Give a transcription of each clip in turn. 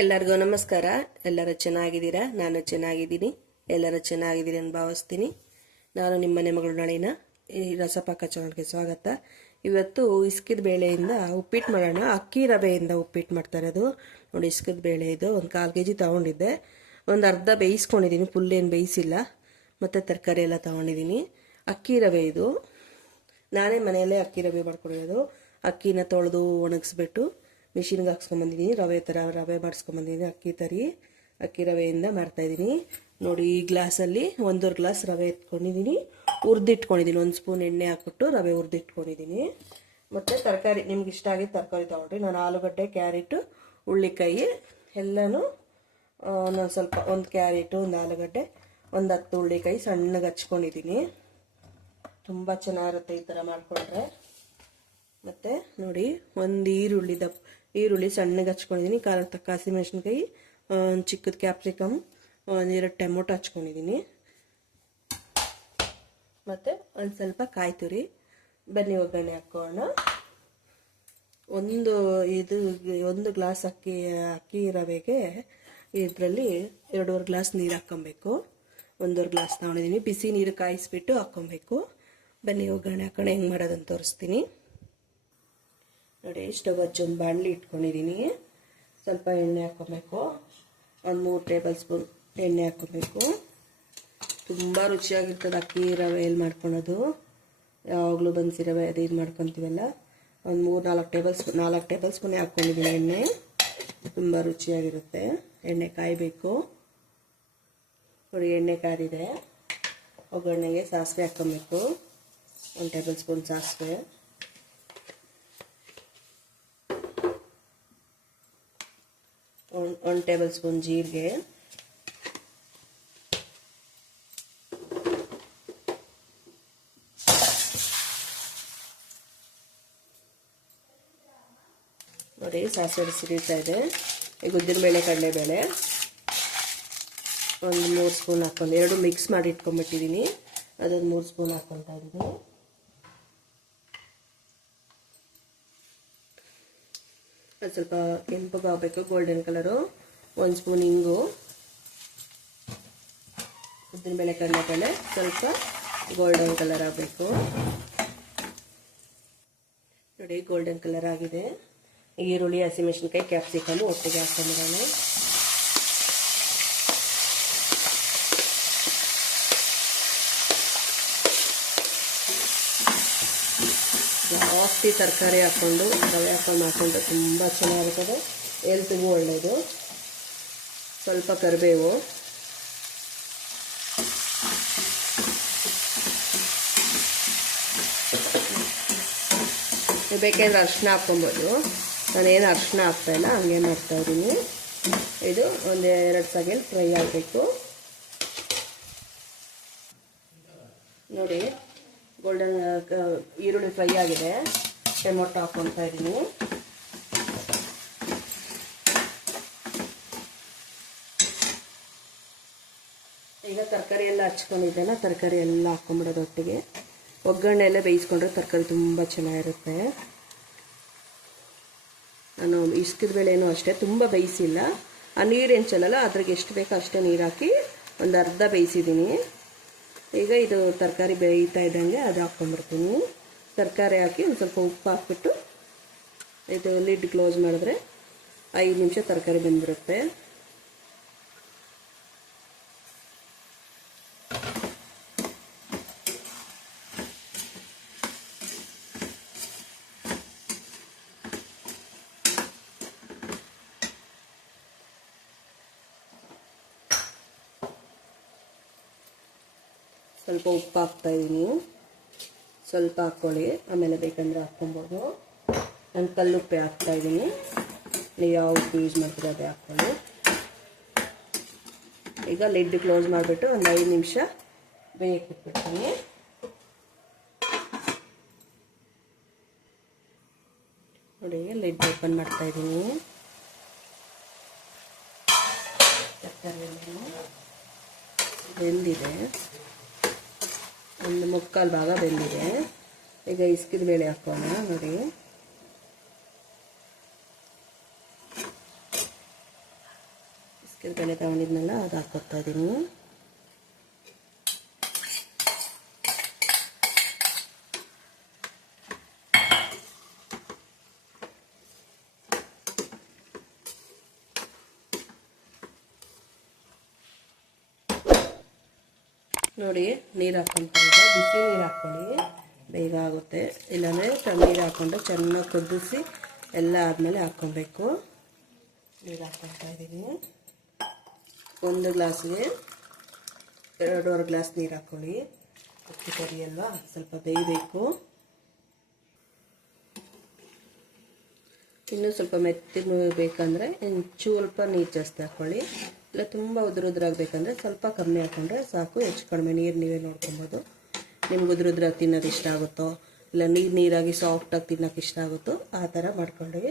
ಎಲ್ಲರಿಗೂ ನಮಸ್ಕಾರ. ಎಲ್ಲರೂ ಚೆನ್ನಾಗಿದ್ದೀರಾ? ನಾನು ಚೆನ್ನಾಗಿದ್ದೀನಿ. ಎಲ್ಲರೂ ಚೆನ್ನಾಗಿದ್ದೀರಿ ಅಂತ ಭಾವಿಸ್ತೀನಿ. ನಾನು ನಿಮ್ಮ ಮನೆ ಮಗಳು ನಳಿನ. ಈ ರಸಪಾಕ ಚಾನಲ್ಗೆ ಸ್ವಾಗತ. ಇವತ್ತು ಇಸ್ಕಿದ ಬೇಳೆಯಿಂದ ಉಪ್ಪಿಟ್ಟು ಮಾಡೋಣ. ಅಕ್ಕಿ ರವೆಯಿಂದ ಉಪ್ಪಿಟ್ಟು ಮಾಡ್ತಾರೆ. ಅದು ನೋಡಿ, ಇಸ್ಕಿದ ಬೇಳೆ ಇದು ಒಂದು 1/4 kg ತೊಗೊಂಡಿದ್ದೆ. ಒಂದು ಅರ್ಧ ಬೇಯಿಸ್ಕೊಂಡಿದ್ದೀನಿ, ಫುಲ್ ಏನು ಬೇಯಿಸಿಲ್ಲ. ಮತ್ತು ತರಕಾರಿ ಎಲ್ಲ ತೊಗೊಂಡಿದ್ದೀನಿ. ಅಕ್ಕಿ ರವೆ ಇದು. ನಾನೇ ಮನೆಯಲ್ಲೇ ಅಕ್ಕಿ ರವೆ ಮಾಡ್ಕೊಂಡಿರೋದು. ಅಕ್ಕಿನ ತೊಳೆದು ಒಣಗಿಸ್ಬಿಟ್ಟು ಮಿಷಿನ್ಗೆ ಹಾಕ್ಸ್ಕೊಂಬಂದಿದ್ದೀನಿ. ರವೆ ಮಾಡಿಸ್ಕೊಂಬಂದಿದ್ದೀನಿ. ಅಕ್ಕಿ ರವೆಯಿಂದ ಮಾಡ್ತಾಯಿದ್ದೀನಿ. ನೋಡಿ, ಈ ಗ್ಲಾಸಲ್ಲಿ 1.5 ಗ್ಲಾಸ್ ರವೆ ಎತ್ಕೊಂಡಿದ್ದೀನಿ. ಹುರಿದಿಟ್ಕೊಂಡಿದ್ದೀನಿ. 1 ಸ್ಪೂನ್ ಎಣ್ಣೆ ಹಾಕ್ಬಿಟ್ಟು ರವೆ ಹುರಿದಿಟ್ಕೊಂಡಿದ್ದೀನಿ. ಮತ್ತು ತರಕಾರಿ ನಿಮ್ಗೆ ಇಷ್ಟ ಆಗಿದ್ದು ತರಕಾರಿ ತೊಗೊಂಡ್ರಿ. ನಾನು ಆಲೂಗಡ್ಡೆ, ಕ್ಯಾರೆಟು, ಹುಳ್ಳಿಕಾಯಿ ಎಲ್ಲನೂ ನಾನು ಸ್ವಲ್ಪ ಒಂದು ಕ್ಯಾರೆಟು, ಒಂದು ಆಲೂಗಡ್ಡೆ, ಒಂದು 10 ಹುಳ್ಳಿಕಾಯಿ ಸಣ್ಣಗೆ ಹಚ್ಕೊಂಡಿದ್ದೀನಿ. ತುಂಬ ಚೆನ್ನಾಗಿರುತ್ತೆ ಈ ಥರ ಮಾಡಿಕೊಂಡ್ರೆ. ಮತ್ತು ನೋಡಿ, ಒಂದು ಈರುಳ್ಳಿ ಸಣ್ಣಗೆ ಹಚ್ಕೊಂಡಿದ್ದೀನಿ. ಖಾರದ ತಕ್ಕ ಹಸಿಮೆಣಸಿನ್ಕಾಯಿ, ಒಂದು ಚಿಕ್ಕದ ಕ್ಯಾಪ್ಸಿಕಮ್, 2 ಟೊಮೊಟೊ ಹಚ್ಕೊಂಡಿದ್ದೀನಿ. ಮತ್ತು ಒಂದು ಸ್ವಲ್ಪ ಕಾಯಿ ತುರಿ. ಬನ್ನಿ ಒಗ್ಗರಣೆ ಹಾಕೋಣ. ಒಂದು ಗ್ಲಾಸ್ ಅಕ್ಕಿ ರವೆಗೆ ಇದರಲ್ಲಿ 2.5 ಗ್ಲಾಸ್ ನೀರು ಹಾಕ್ಕೊಬೇಕು. 1.5 ಗ್ಲಾಸ್ ತೊಗೊಂಡಿದ್ದೀನಿ. ಬಿಸಿ ನೀರು ಕಾಯಿಸ್ಬಿಟ್ಟು ಹಾಕ್ಕೊಬೇಕು. ಬನ್ನಿ ಒಗ್ಗರಣೆ ಹಾಕೋಣ. ಹೆಂಗೆ ಮಾಡೋದಂತ ತೋರಿಸ್ತೀನಿ ನೋಡಿ. ಸ್ಟವ್ ಹಚ್ಚಿ ಒಂದು ಬಾಣಲಿ ಇಟ್ಕೊಂಡಿದ್ದೀನಿ. ಸ್ವಲ್ಪ ಎಣ್ಣೆ ಹಾಕ್ಕೊಬೇಕು. ಒಂದು 3 ಟೇಬಲ್ ಸ್ಪೂನ್ ಎಣ್ಣೆ ಹಾಕ್ಕೊಬೇಕು. ತುಂಬ ರುಚಿಯಾಗಿರ್ತದೆ ಅಕ್ಕಿ ರವೆಯಲ್ಲಿ ಮಾಡ್ಕೊಳೋದು. ಯಾವಾಗಲೂ ಬನ್ಸಿ ರವೆ ಅದು ಇದು ಮಾಡ್ಕೊತೀವಲ್ಲ. ಒಂದು 4 ಟೇಬಲ್ ಸ್ಪೂನ್ ಹಾಕ್ಕೊಂಡಿದ್ದೀನಿ ಎಣ್ಣೆ. ತುಂಬ ರುಚಿಯಾಗಿರುತ್ತೆ. ಎಣ್ಣೆ ಕಾಯಬೇಕು ನೋಡಿ. ಎಣ್ಣೆ ಕಾದಿದೆ. ಒಗ್ಗರಣೆಗೆ ಸಾಸಿವೆ ಹಾಕ್ಕೊಬೇಕು. 1 ಟೇಬಲ್ ಸ್ಪೂನ್ ಸಾಸಿವೆ, 1 ಟೇಬಲ್ ಸ್ಪೂನ್ ಜೀರಿಗೆ, ನೋಡಿ ಸಾಸಿವೆ ಸಿಡಿತಾ ಇದೆ. ಈಗ ಉದ್ದಿನಬೇಳೆ, ಕಡಲೆಬೇಳೆ ಒಂದು 3 ಸ್ಪೂನ್ ಹಾಕ್ಕೊಂಡು, 2 ಮಿಕ್ಸ್ ಮಾಡಿ ಇಟ್ಕೊಂಡ್ಬಿಟ್ಟಿದ್ದೀನಿ. ಅದೊಂದು 3 ಸ್ಪೂನ್ ಹಾಕ್ಕೊಳ್ತಾ ಇದ್ದೀನಿ. ಅದು ಸ್ವಲ್ಪ ಕೆಂಪಗಾಗಬೇಕು, ಗೋಲ್ಡನ್ ಕಲರು. 1 ಸ್ಪೂನ್ ಇಂಗು, ಉದ್ದಿನಬೇಳೆ, ಕಡಲೆಬೇಳೆ ಸ್ವಲ್ಪ ಗೋಲ್ಡನ್ ಕಲರ್ ಆಗಬೇಕು ನೋಡಿ. ಗೋಲ್ಡನ್ ಕಲರ್ ಆಗಿದೆ. ಈರುಳ್ಳಿ, ಹಸಿಮೆಣಸಿನ್ಕಾಯಿ, ಕ್ಯಾಪ್ಸಿಕಮ್ ಒಟ್ಟಿಗೆ ಹಾಕ್ಕೊಂಡಿದ್ದಾನೆ. ಜಾಸ್ತಿ ತರಕಾರಿ ಹಾಕ್ಕೊಂಡು ರವೆ ಹಾಕೊಂಡು ಮಾಡಿಕೊಂಡ್ರೆ ತುಂಬ ಚೆನ್ನಾಗಿರ್ತದೆ. ಹೆಲ್ತ್ಗೂ ಒಳ್ಳೆಯದು. ಸ್ವಲ್ಪ ಕರಿಬೇವು, ಬೇಕೆಂದ್ರೆ ಅರಿಶಿನ ಹಾಕ್ಕೊಬೋದು. ನಾನೇನು ಅರಿಶಿನ ಹಾಕ್ತಾಯಿಲ್ಲ, ಹಂಗೆ ಮಾಡ್ತಾಯಿದ್ದೀನಿ. ಇದು ಒಂದು 2 ಸೆಕೆಂಡ್ ಫ್ರೈ ಆಗಬೇಕು ನೋಡಿ. ಗೋಲ್ಡನ್ ಈರುಳ್ಳಿ ಫ್ರೈ ಆಗಿದೆ. ಟೊಮೊಟೊ ಹಾಕ್ಕೊತಾ ಇದ್ದೀನಿ. ಈಗ ತರಕಾರಿ ಎಲ್ಲ ಹಚ್ಕೊಂಡಿದ್ದೆಲ್ಲ ತರಕಾರಿ ಎಲ್ಲ ಹಾಕ್ಕೊಂಬಿಡೋದು ಒಟ್ಟಿಗೆ. ಒಗ್ಗರಣೆ ಎಲ್ಲ ಬೇಯಿಸ್ಕೊಂಡ್ರೆ ತರಕಾರಿ ತುಂಬ ಚೆನ್ನಾಗಿರುತ್ತೆ. ನಾನು ಇಸ್ಕಿದ ಬೇಳೆನೂ ಅಷ್ಟೇ ತುಂಬ ಬೇಯಿಸಿಲ್ಲ. ಆ ನೀರೇನು ಚೆಲ್ಲಲ್ಲ, ಅದ್ರಾಗೆ ಎಷ್ಟು ಬೇಕೋ ಅಷ್ಟೇ ನೀರು ಹಾಕಿ ಒಂದು ಅರ್ಧ ಬೇಯಿಸಿದ್ದೀನಿ. ಈಗ ಇದು ತರಕಾರಿ ಬೇಯ್ತಾ ಇದ್ದಂಗೆ ಅದು ಹಾಕ್ಕೊಂಡ್ಬಿಡ್ತೀನಿ. ತರಕಾರಿ ಹಾಕಿ ಒಂದು ಸ್ವಲ್ಪ ಉಪ್ಪು ಹಾಕ್ಬಿಟ್ಟು ಇದು ಲಿಡ್ ಕ್ಲೋಸ್ ಮಾಡಿದ್ರೆ 5 ನಿಮಿಷ ತರಕಾರಿ ಬಂದ್ಬಿಡುತ್ತೆ. ಸ್ವಲ್ಪ ಉಪ್ಪು ಹಾಕ್ತಾಯಿದ್ದೀನಿ. ಸ್ವಲ್ಪ ಹಾಕ್ಕೊಳ್ಳಿ, ಆಮೇಲೆ ಬೇಕಂದರೆ ಹಾಕ್ಕೊಬೋದು. ನಾನು ಕಲ್ಲುಪ್ಪೆ ಹಾಕ್ತಾಯಿದ್ದೀನಿ. ನೀವು ಯಾವ ಉಪ್ಪು ಯೂಸ್ ಮಾಡ್ತೀರ ಅದೇ ಹಾಕ್ಕೊಳ್ಳಿ. ಈಗ ಲಿಡ್ ಕ್ಲೋಸ್ ಮಾಡಿಬಿಟ್ಟು ಒಂದು 5 ನಿಮಿಷ ಬೇಯಕ್ಕೆ ಇಟ್ಬಿಡ್ತೀನಿ. ನೋಡಿ, ಲಿಡ್ ಓಪನ್ ಮಾಡ್ತಾಯಿದ್ದೀನಿ. ತರಕಾರಿ ಬೆಂದಿದೆ, ಒಂದು 3/4 ಭಾಗ ಬೆಂದಿದೆ. ಈಗ ಇಸ್ಕಿದ ಬೇಳೆ ಹಾಕೋಣ ನೋಡಿ. ಇಸ್ಕಿದ ಬೇಳೆ ತಗೊಂಡಿದ್ನಲ್ಲ ಅದು ಹಾಕ್ಕೊತಾ ಇದ್ದೀನಿ. ನೋಡಿ ನೀರು ಹಾಕ್ಕೊಂತಾರೆ, ಬಿಸಿ ನೀರು ಹಾಕ್ಕೊಳ್ಳಿ, ಬೇಗ ಆಗುತ್ತೆ. ಇಲ್ಲಾಂದರೆ ತಣ್ಣೀರು ಹಾಕ್ಕೊಂಡು ಚೆನ್ನಾಗಿ ಕುದಿಸಿ ಎಲ್ಲ ಆದಮೇಲೆ ಹಾಕ್ಕೊಬೇಕು. ನೀರು ಹಾಕ್ಕೊತಾ ಇದ್ದೀನಿ. 1 ಗ್ಲಾಸ್ಗೆ 2.5 ಗ್ಲಾಸ್ ನೀರು ಹಾಕ್ಕೊಳ್ಳಿ. ಅಕ್ಕಿ ಕರಿ ಅಲ್ವಾ, ಸ್ವಲ್ಪ ಬೇಯಬೇಕು. ಇನ್ನೂ ಸ್ವಲ್ಪ ಮೆತ್ತಗೆ ಬೇಕಂದರೆ ಸ್ವಲ್ಪ ನೀರು ಜಾಸ್ತಿ ಹಾಕ್ಕೊಳ್ಳಿ. ಇಲ್ಲ ತುಂಬ ಉದುರಾಗಬೇಕಂದ್ರೆ ಸ್ವಲ್ಪ ಕಮ್ಮಿ ಹಾಕ್ಕೊಂಡ್ರೆ ಸಾಕು. ಹೆಚ್ಚು ಕಡಿಮೆ ನೀರು ನೀವೇ ನೋಡ್ಕೊಬೋದು. ನಿಮ್ಗೆ ಉದುರಾಗಿ ತಿನ್ನೋದು ಇಷ್ಟ ಆಗುತ್ತೋ ಇಲ್ಲ ನೀರಾಗಿ ಸಾಫ್ಟಾಗಿ ತಿನ್ನೋಕೆ ಇಷ್ಟ ಆಗುತ್ತೋ ಆ ಥರ ಮಾಡ್ಕೊಂಡು.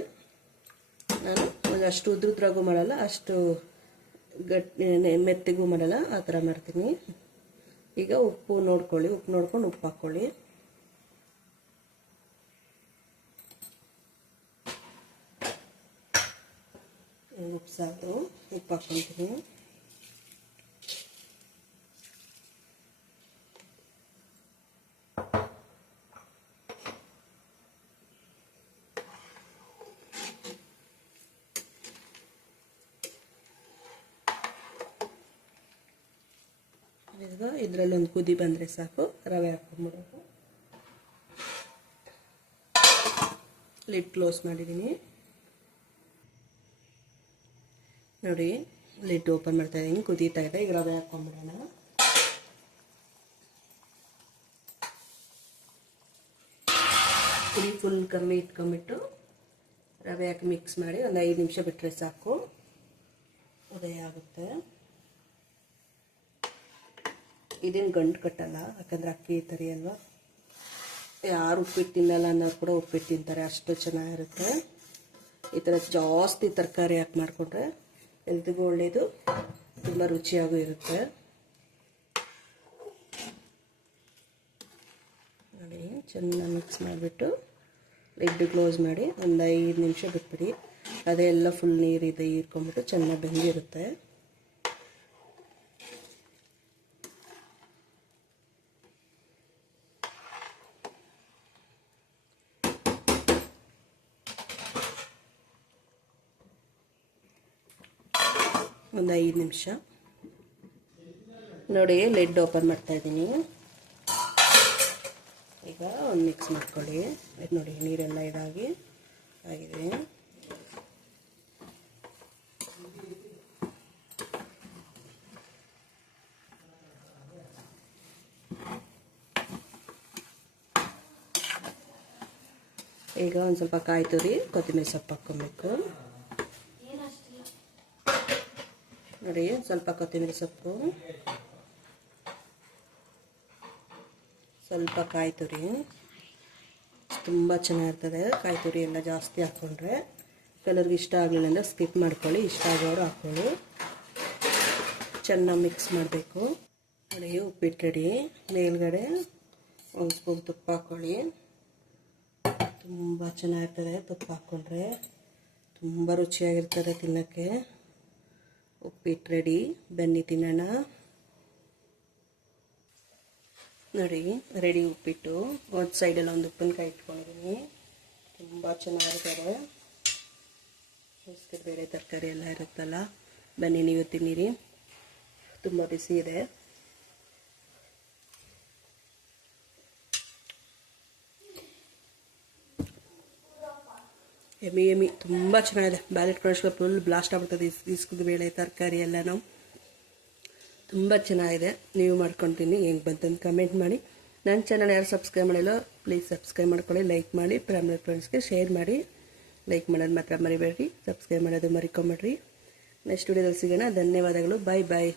ನಾನು ಅಷ್ಟು ಉದ್ರಾಗೂ ಮಾಡಲ್ಲ, ಅಷ್ಟು ಮೆತ್ತಗೂ ಮಾಡಲ್ಲ, ಆ ಥರ ಮಾಡ್ತೀನಿ. ಈಗ ಉಪ್ಪು ನೋಡ್ಕೊಳ್ಳಿ, ಉಪ್ಪು ನೋಡ್ಕೊಂಡು ಉಪ್ಪು ಹಾಕ್ಕೊಳ್ಳಿ. ಉಪ್ಪು ಸಾಕು, ಉಪ್ಪು ಹಾಕ್ಕೊತೀನಿ. ಈಗ ಇದರಲ್ಲಿ ಒಂದು ಕುದಿ ಬಂದರೆ ಸಾಕು, ರವೆ ಹಾಕ್ಕೊಂಡ್ಬಿಡೋದು. ಲಿಡ್ ಕ್ಲೋಸ್ ಮಾಡಿದ್ದೀನಿ. ನೋಡಿ, ಲಿಡ್ ಓಪನ್ ಮಾಡ್ತಾ ಇದ್ದೀನಿ, ಕುದೀತಾ ಇದೆ. ಈಗ ರವೆ ಹಾಕ್ಕೊಂಡ್ಬಿಡೋಣ. ಕುದಿ ಫುಲ್ ಕಮ್ಮಿ ಇಟ್ಕೊಂಡ್ಬಿಟ್ಟು ರವೆ ಹಾಕಿ ಮಿಕ್ಸ್ ಮಾಡಿ ಒಂದು 5 ನಿಮಿಷ ಬಿಟ್ಟರೆ ಸಾಕು, ಉದಯ ಆಗುತ್ತೆ. ಇದೇನು ಗಂಟು ಕಟ್ಟಲ್ಲ, ಯಾಕಂದರೆ ಅಕ್ಕಿ ತರಿ ಅಲ್ವಾ. ಯಾರು ಉಪ್ಪಿಟ್ಟು ತಿನ್ನಲ್ಲ ಅನ್ನೋರು ಕೂಡ ಉಪ್ಪಿಟ್ಟು ತಿಂತಾರೆ, ಅಷ್ಟು ಚೆನ್ನಾಗಿರುತ್ತೆ. ಈ ಥರ ಜಾಸ್ತಿ ತರಕಾರಿ ಹಾಕಿ ಮಾಡಿಕೊಂಡ್ರೆ ಎಲ್ರಿಗೂ ಒಳ್ಳೆಯದು, ತುಂಬ ರುಚಿಯಾಗೂ ಇರುತ್ತೆ. ನೋಡಿ, ಚೆನ್ನಾಗಿ ಮಿಕ್ಸ್ ಮಾಡಿಬಿಟ್ಟು ಲಿಡ್ ಕ್ಲೋಸ್ ಮಾಡಿ ಒಂದು 5 ನಿಮಿಷ ಬಿಟ್ಬಿಡಿ. ಅದೆಲ್ಲ ಫುಲ್ ನೀರಿದೆ ಹೀರ್ಕೊಂಡ್ಬಿಟ್ಟು ಚೆನ್ನಾಗಿ ಬೆಂದಿರುತ್ತೆ. ಒಂದು 5 ನಿಮಿಷ ನೋಡಿ, ಲಿಡ್ ಓಪನ್ ಮಾಡ್ತಾ ಇದ್ದೀನಿ. ಈಗ ಒಂದು ಮಿಕ್ಸ್ ಮಾಡ್ಕೊಳ್ಳಿ. ನೋಡಿ, ನೀರೆಲ್ಲ ಇದಾಗಿ ಆಗಿದೆ. ಈಗ ಒಂದು ಸ್ವಲ್ಪ ಕಾಯಿ ತುರಿ, ಕೊತ್ತಂಬರಿ ಸೊಪ್ಪು ಹಾಕ್ಕೊಬೇಕು. ನೋಡಿ, ಸ್ವಲ್ಪ ಕೊತ್ತಂಬರಿ ಸೊಪ್ಪು, ಸ್ವಲ್ಪ ಕಾಯಿ ತುರಿ. ತುಂಬ ಚೆನ್ನಾಗಿರ್ತದೆ ಕಾಯಿ ತುರಿ ಎಲ್ಲ ಜಾಸ್ತಿ ಹಾಕ್ಕೊಂಡ್ರೆ. ಕೆಲವ್ರಿಗೆ ಇಷ್ಟ ಆಗಲಿಲ್ಲ ಅಂದರೆ ಸ್ಕಿಪ್ ಮಾಡ್ಕೊಳ್ಳಿ, ಇಷ್ಟ ಆಗೋರು ಹಾಕ್ಕೊಳ್ಳಿ. ಚೆನ್ನಾಗಿ ಮಿಕ್ಸ್ ಮಾಡಬೇಕು. ನೋಡಿ, ಉಪ್ಪಿಟ್ಟು ರೆಡಿ. ಮೇಲ್ಗಡೆ ಒಂದು ಸ್ಪೂನ್ ತುಪ್ಪ ಹಾಕ್ಕೊಳ್ಳಿ. ತುಂಬ ಚೆನ್ನಾಗಿರ್ತದೆ ತುಪ್ಪ ಹಾಕ್ಕೊಂಡ್ರೆ, ತುಂಬ ರುಚಿಯಾಗಿರ್ತದೆ ತಿನ್ನೋಕ್ಕೆ. ಉಪ್ಪಿಟ್ಟು ರೆಡಿ, ಬನ್ನಿ ತಿನ್ನೋಣ. ನೋಡಿ, ರೆಡಿ ಉಪ್ಪಿಟ್ಟು. ಒಂದು ಸೈಡಲ್ಲಿ ಒಂದು ಉಪ್ಪಿನಕಾಯಿ ಇಟ್ಕೊಂಡಿದ್ದೀನಿ, ತುಂಬ ಚೆನ್ನಾಗಿರ್ತದೆ. ಬಿಸ್ಕೆಟ್ ಬೇಳೆ ತರಕಾರಿ ಎಲ್ಲ ಇರುತ್ತಲ್ಲ, ಬನ್ನಿ ನೀವು ತಿನ್ನಿರಿ, ತುಂಬ ಬಿಸಿ ಇದೆ. ಎಮ್ಮಿ ತುಂಬ ಚೆನ್ನಾಗಿದೆ. ಬ್ಯಾಲೆಟ್ ಕಳಿಸ್ಕೊ ಫುಲ್ ಬ್ಲಾಸ್ಟ್ ಆಗ್ಬಿಡ್ತದೆ ಇಸ್ಕಿದ ಬೇಳೆ ತರಕಾರಿ ಎಲ್ಲನೂ. ತುಂಬ ಚೆನ್ನಾಗಿದೆ. ನೀವು ಮಾಡ್ಕೊತೀನಿ, ಹೆಂಗೆ ಬಂತಂದು ಕಮೆಂಟ್ ಮಾಡಿ. ನನ್ನ ಚಾನಲ್ ಯಾರು ಸಬ್ಸ್ಕ್ರೈಬ್ ಮಾಡಿಲ್ಲ ಪ್ಲೀಸ್ ಸಬ್ಸ್ಕ್ರೈಬ್ ಮಾಡ್ಕೊಳ್ಳಿ, ಲೈಕ್ ಮಾಡಿ, ಫ್ಯಾಮಿಲಿ ಫ್ರೆಂಡ್ಸ್ಗೆ ಶೇರ್ ಮಾಡಿ. ಲೈಕ್ ಮಾಡೋದು ಮಾತ್ರ ಮರಿಬೇಡ್ರಿ, ಸಬ್ಸ್ಕ್ರೈಬ್ ಮಾಡೋದು ಮರಿಕೊಂಬೇಡ್ರಿ. ನೆಕ್ಸ್ಟ್ ವಿಡಿಯೋದಲ್ಲಿ ಸಿಗೋಣ. ಧನ್ಯವಾದಗಳು. ಬಾಯ್ ಬಾಯ್.